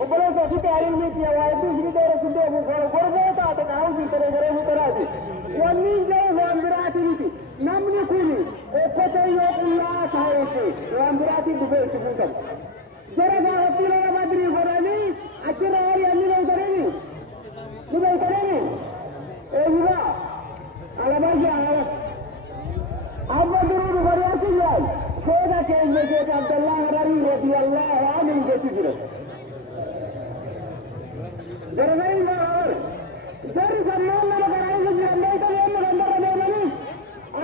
وبلغت في تعليم ميتيا وايدوس بدور سدوه غربوتا تناوز ترى متراسي ومن جاي وامبراتي ميتي نمني كوني افتايو الله سايتي وامبراتي دبيت بنتم جرى هتيلا بدري غراني اكثر هاري اني لو تريني ايوه على ما جاء أبو درود غرياتي يال كذا كذا عبد الله رضي الله عنه جسيره جرمي ما جري سمان ما كراي جرمي تو يوم نمبر نمني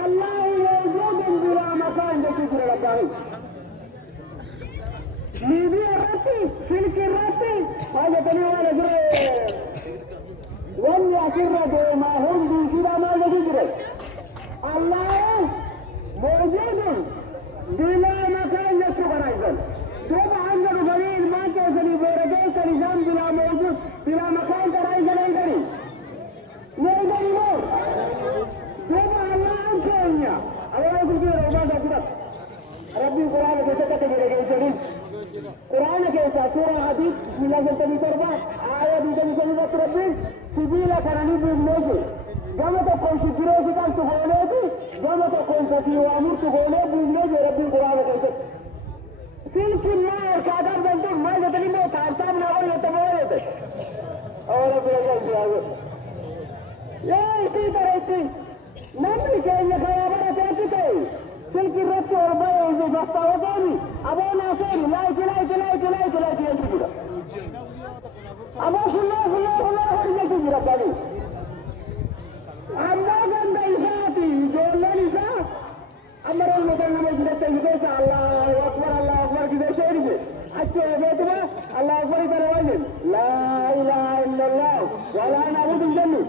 الله يوجد بلا مكان جسيره لقاي ميدي راتي سلك راتي هذا بني ولا جري وان يأكل ما هم بيشيلا ما جسيره الله موجود بلا مكان يسوع رايزن دوب عندك غريب ما توصلي بورجل سليزان بلا موجود بلا مكان رايزن ايدري نيدري مور دوب الله انكينيا الله يقول ربنا كده ربي القرآن كيف تكتب قرآن كيف سورة حديث بسم الله جل تربى آية بيجي ربي سبيلا كراني بيجي جامعة تكون شجرة كان تقولي جامعة تكون فتي وامور تقولي بيجي ربي القرآن كيف سيل ما كادر بنتو ما جتني مو كانتام نقول يتبوي और अब लगा दिया ये इसी तरह से नंबर के ये खबर है कैसे सिल की रत और भाई जो बस्ता होगा नहीं अब वो ना से लाई ये पूरा अब सुनो और ये पूरा बाली अम्मा गंदा इसाती जो ललिसा अमर المدن में गिरते हैं अल्लाह अकबर की देशरी से अच्छे बेटवा अल्लाह अकबर की तरह ला इलाहा इल्लल्लाह वला नबुद जन्नत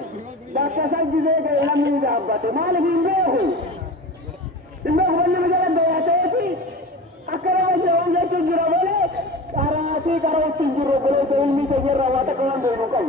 दाकसर जिसे के हम नहीं जाबते मालिक इंदो इनको बोलने में जरा दया थी अकरा जो होंगे तो गिरा बोले कराती करो तुम गिरो बोले तो उन्हीं से गिरा वाता कौन दोनों का